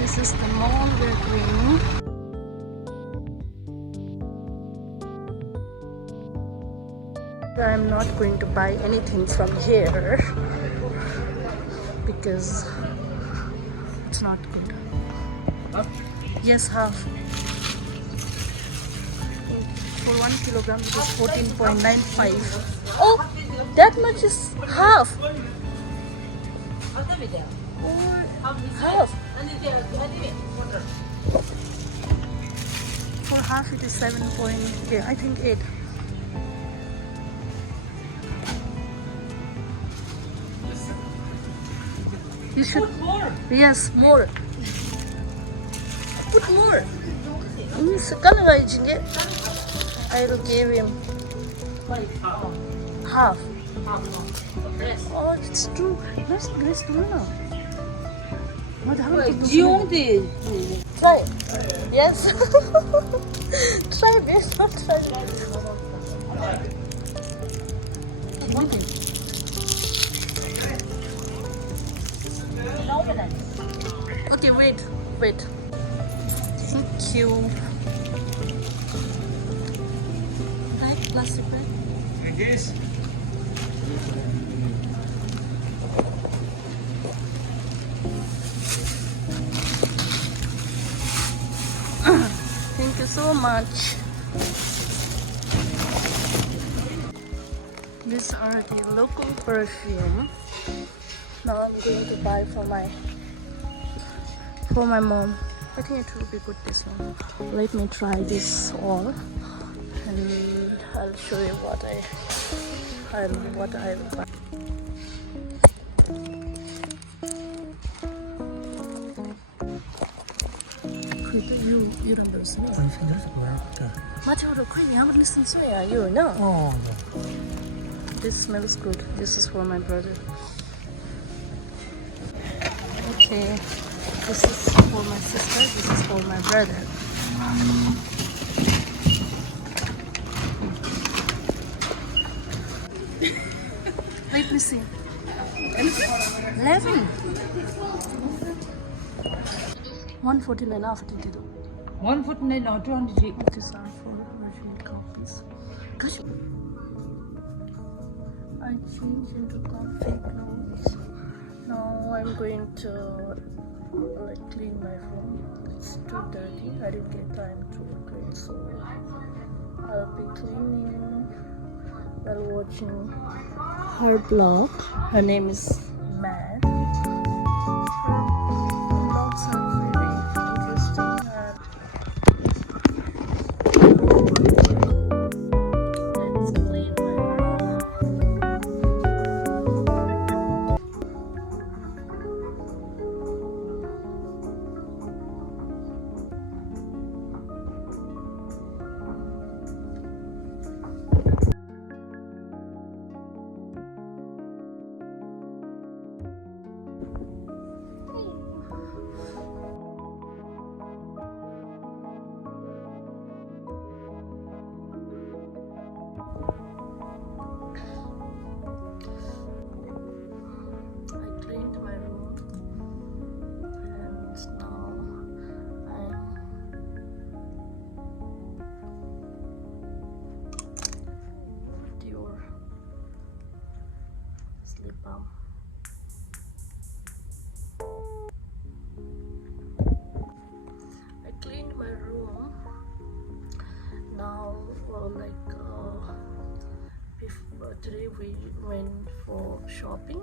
This is the mall we're going. I'm not going to buy anything from here because it's not good. Yes, half. For 1 kilogram, it is 14.95. Oh, that much is half. Or half. For half, it is 7 point, yeah, I think 8. You should put more. Yes, more. Put more. I will give him half. Oh, it's true. Let's do it now. Try. Yes. Try this. Not try. Okay, wait. Thank you. Like plastic bag? Yes. Thank you so much. These are the local perfume. Now I'm going to buy for my mom. I think it will be good, this one. Let me try this all and I'll show you what I will buy. 이런 거 있으면 맞아요. 그냥 아무리 쓴소야. You know. This smells good. This is for my brother. Okay. This is for my sister. This is for my brother. Let me see. 11. 149 after it. 149 or 200. These are for original copies. Gosh. I changed into comfy clothes. Now I'm going to clean my room. It's 2:30. I didn't get time to clean, so I'll be cleaning while watching her blog. Her name is Mad. Her blogs are very interesting and let's clean my room. Lip balm. I cleaned my room. Now, today we went for shopping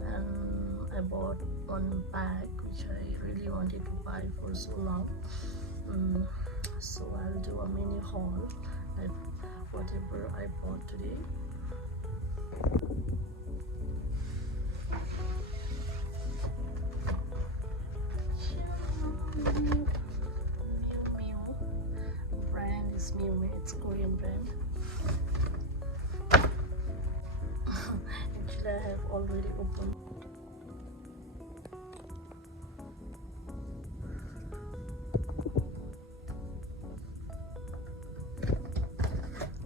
and I bought one bag which I really wanted to buy for so long. So I'll do a mini haul at whatever I bought today. Mew brand is Mew, it's Korean brand. Actually, I have already opened.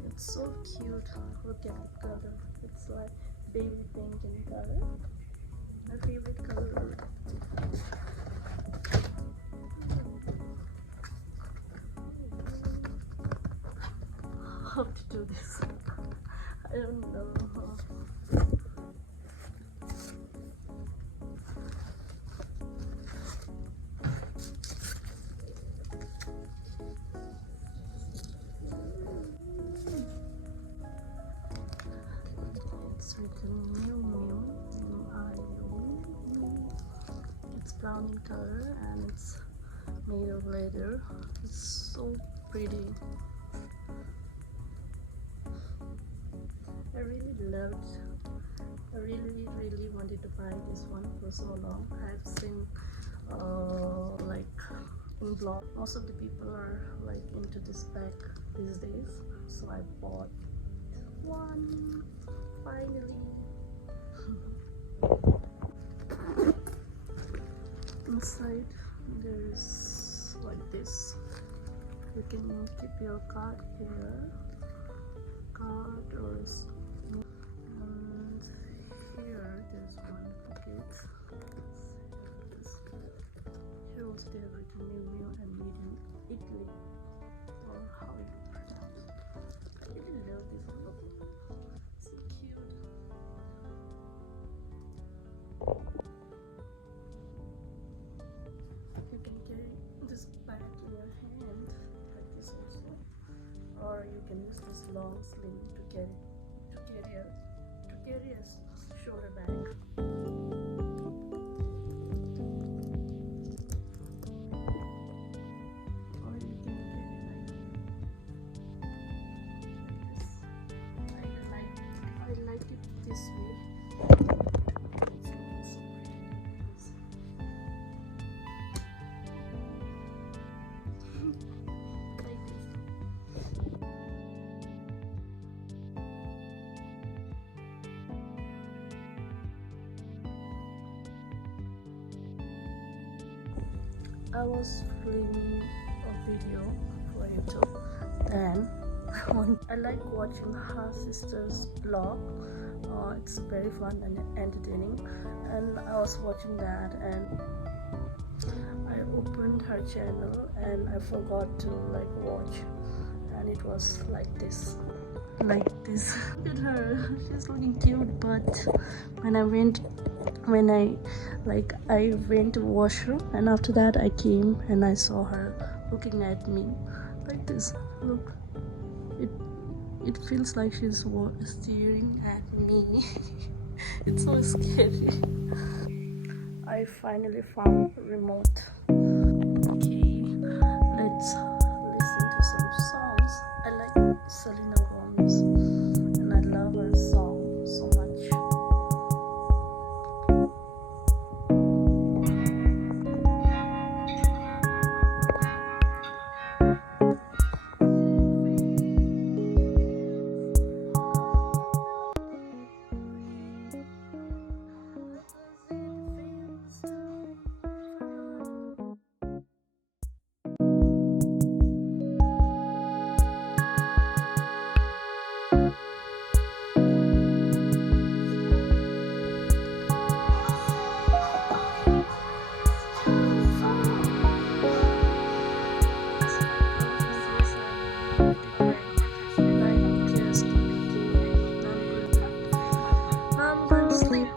It's so cute. Look at the color. It's like baby pink in color. My favorite color. How to do this? I don't know. It's written Mew. It's brown in color and it's made of leather. It's so pretty. I really loved. I really wanted to buy this one for so long. I've seen like in vlog, most of the people are like into this bag these days. So I bought one finally. Inside there's like this. You can keep your card here, or and here there's one pocket. Here also they have written Mew and made in Italy, or how you pronounce it. I really love this one. Look, so cute. You can carry this bag in your hand like this also, or you can use this long sling to carry a shoulder bag. Or you can carry like this. I like it this way. It's so pretty. Like this. I was filming a video for YouTube, then I like watching her sister's vlog. It's very fun and entertaining, and I was watching that and I opened her channel and I forgot to like watch, and it was like this. Look at her, she's looking cute, but when I went to washroom, and after that I came and I saw her looking at me like this. Look, it feels like she's staring at me. It's so scary. I finally found a remote. Okay, let's listen to some songs. I like Selena Gomez and I love her song so much. Sleep.